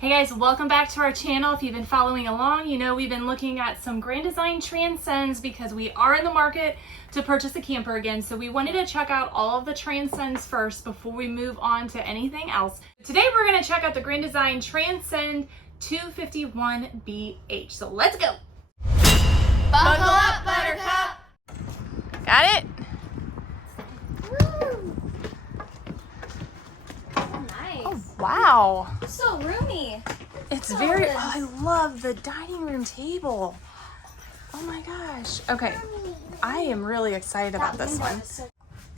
Hey guys, welcome back to our channel. If you've been following along, you know we've been looking at some Grand Design Transcends because we are in the market to purchase a camper again. So we wanted to check out all of the Transcends first before we move on to anything else. Today we're going to check out the Grand Design Transcend 251bh. So let's go. Buckle up, Buttercup. Got it? Oh, wow. It's so roomy. It's very, oh, I love the dining room table. Oh my gosh. Okay, I am really excited about this one.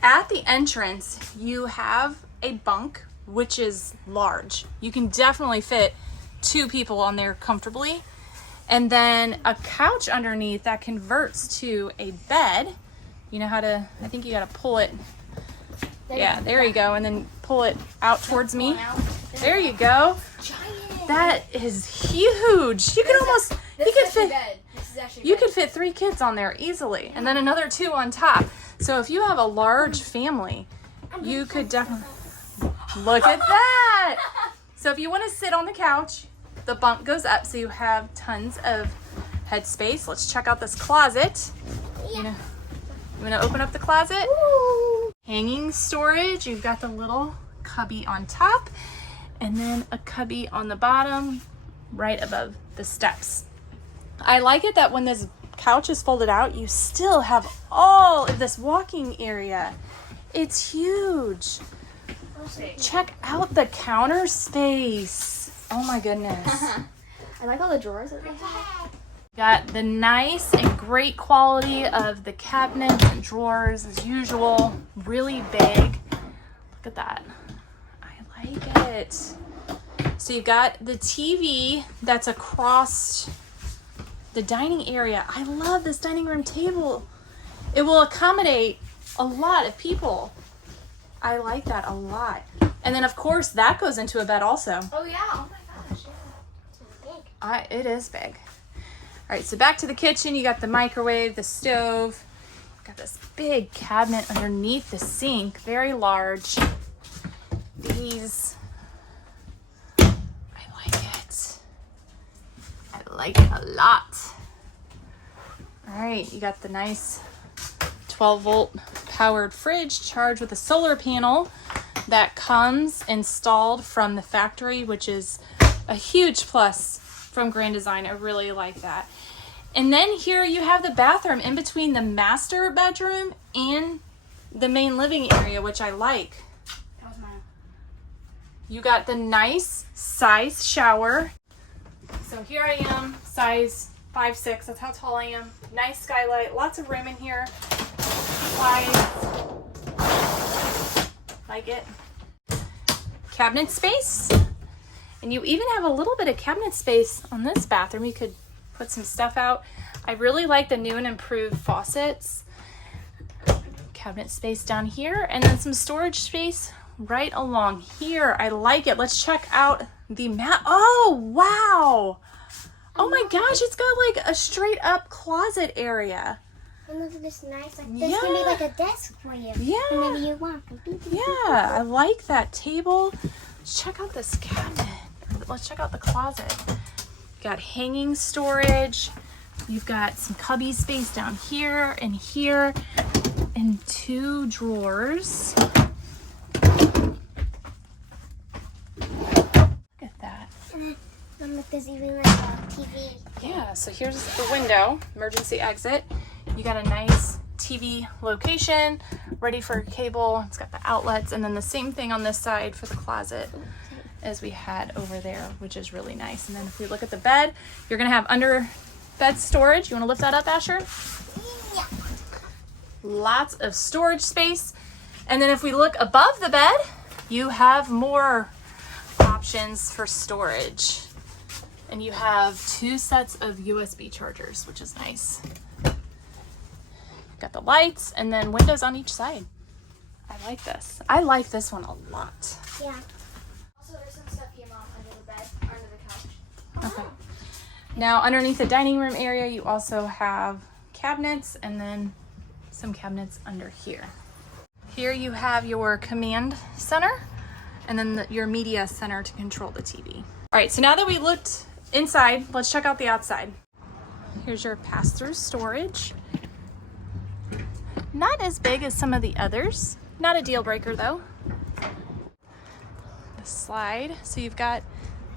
At the entrance, you have a bunk, which is large. You can definitely fit 2 people on there comfortably. And then a couch underneath that converts to a bed. You know how to, I think you gotta pull it. Yeah, there you go. And then pull it out towards me. There you go. Giant. That is huge. You could almost, you could fit 3 kids on there easily, and then another 2 on top. So if you have a large family, you could definitely, look at that. So if you want to sit on the couch, the bunk goes up so you have tons of headspace. Let's check out this closet. You know, I'm gonna open up the closet. Hanging storage, you've got the little cubby on top and then a cubby on the bottom right above the steps. I like it that when this couch is folded out, you still have all of this walking area. It's huge. Check out the counter space. Oh my goodness. I like all the drawers that they have. Got the nice and great quality of the cabinets and drawers as usual. Really big. Look at that. I like it. So you've got the TV that's across the dining area. I love this dining room table. It will accommodate a lot of people. I like that a lot. And then of course that goes into a bed also. Oh yeah. Oh my gosh. Yeah. It's big. It is big. All right, so back to the kitchen. You got the microwave, the stove. Got this big cabinet underneath the sink, very large. These, I like it. I like it a lot. All right, you got the nice 12-volt powered fridge charged with a solar panel that comes installed from the factory, which is a huge plus from Grand Design. I really like that. And then here you have the bathroom in between the master bedroom and the main living area, which I like. That was mine. You got the nice size shower. So here I am, size 5'6". That's how tall I am. Nice skylight, lots of room in here. Like it. Cabinet space. And you even have a little bit of cabinet space on this bathroom. You could put some stuff out. I really like the new and improved faucets. Cabinet space down here, and then some storage space right along here. I like it. Let's check out the mat. Oh, wow. Oh my gosh, it's got like a straight up closet area. And look at this nice, like this can be like a desk for you. Yeah. And maybe you want. Yeah, I like that table. Let's check out this cabinet. Let's check out the closet. Got hanging storage. You've got some cubby space down here and here, and 2 drawers. Look at that. And look, there's even like a TV. Yeah, so here's the window, emergency exit. You got a nice TV location, ready for cable. It's got the outlets, and then the same thing on this side for the closet as we had over there, which is really nice. And then if we look at the bed, you're gonna have under bed storage. You wanna lift that up, Asher? Yeah. Lots of storage space. And then if we look above the bed, you have more options for storage. And you have 2 sets of USB chargers, which is nice. Got the lights and then windows on each side. I like this. I like this one a lot. Yeah. Also, there's some stuff here, Mom, under the bed, or under the couch. Okay. Now, underneath the dining room area, you also have cabinets and then some cabinets under here. Here you have your command center and then your media center to control the TV. All right, so now that we looked inside, let's check out the outside. Here's your pass-through storage. Not as big as some of the others. Not a deal breaker though. The slide, so you've got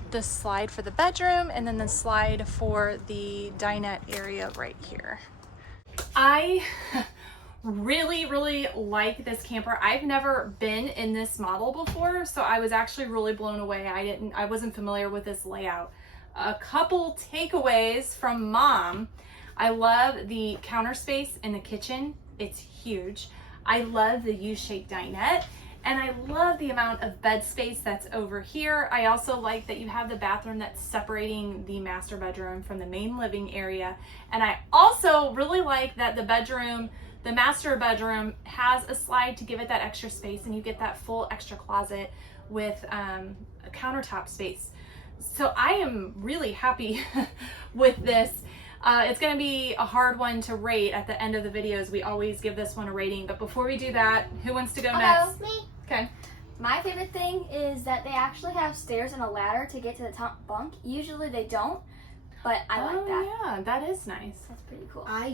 the slide for the bedroom and then the slide for the dinette area right here. I really like this camper. I've never been in this model before, so I was actually really blown away. I wasn't familiar with this layout. A couple takeaways from Mom. I love the counter space in the kitchen. It's huge. I love the U-shaped dinette, and I love the amount of bed space that's over here. I also like that you have the bathroom that's separating the master bedroom from the main living area. And I also really like that the master bedroom has a slide to give it that extra space, and you get that full extra closet with a countertop space. So I am really happy with this. It's going to be a hard one to rate at the end of the videos. We always give this one a rating, but before we do that, who wants to go next? Me. Okay. My favorite thing is that they actually have stairs and a ladder to get to the top bunk. Usually they don't, but I like that. Yeah, that is nice. That's pretty cool. I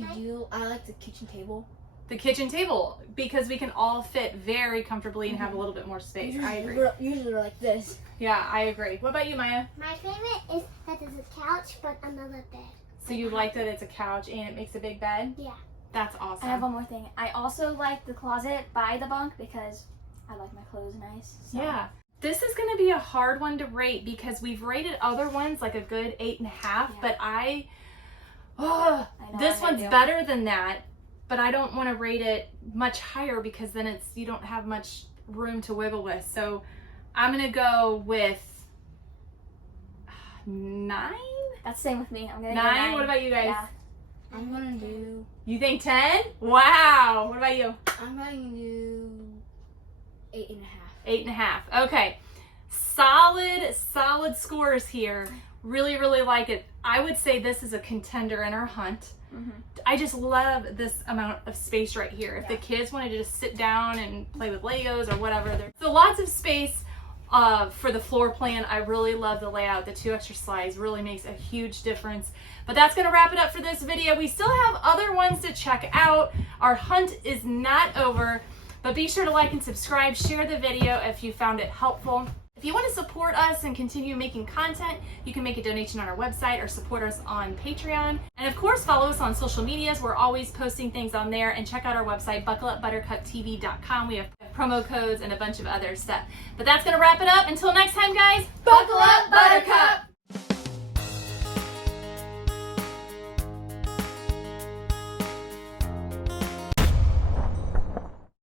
like the kitchen table. The kitchen table, because we can all fit very comfortably and have a little bit more space. I agree. Usually we're like this. Yeah, I agree. What about you, Maya? My favorite is that there's a couch but another bed. So you like that it's a couch and it makes a big bed? Yeah. That's awesome. I have one more thing. I also like the closet by the bunk because I like my clothes nice. So. Yeah. This is going to be a hard one to rate because we've rated other ones like a good 8.5, but this one's better than that, but I don't want to rate it much higher because then you don't have much room to wiggle with. So I'm going to go with 9? That's the same with me. I'm gonna 9? go 9. What about you guys? Yeah. I'm gonna do. You think 10? Wow. What about you? I'm gonna do 8.5. 8.5. Okay. Solid scores here. Really like it. I would say this is a contender in our hunt. I just love this amount of space right here. If the kids wanted to just sit down and play with Legos or whatever. So lots of space. For the floor plan, I really love the layout. The 2 extra slides really makes a huge difference. But that's going to wrap it up for this video. We still have other ones to check out. Our hunt is not over, but be sure to like and subscribe. Share the video if you found it helpful. If you want to support us and continue making content, you can make a donation on our website or support us on Patreon. And of course, follow us on social medias. We're always posting things on there, and check out our website, buckleupbuttercuptv.com. We have promo codes and a bunch of other stuff. But that's going to wrap it up. Until next time, guys, Buckle up, Buttercup!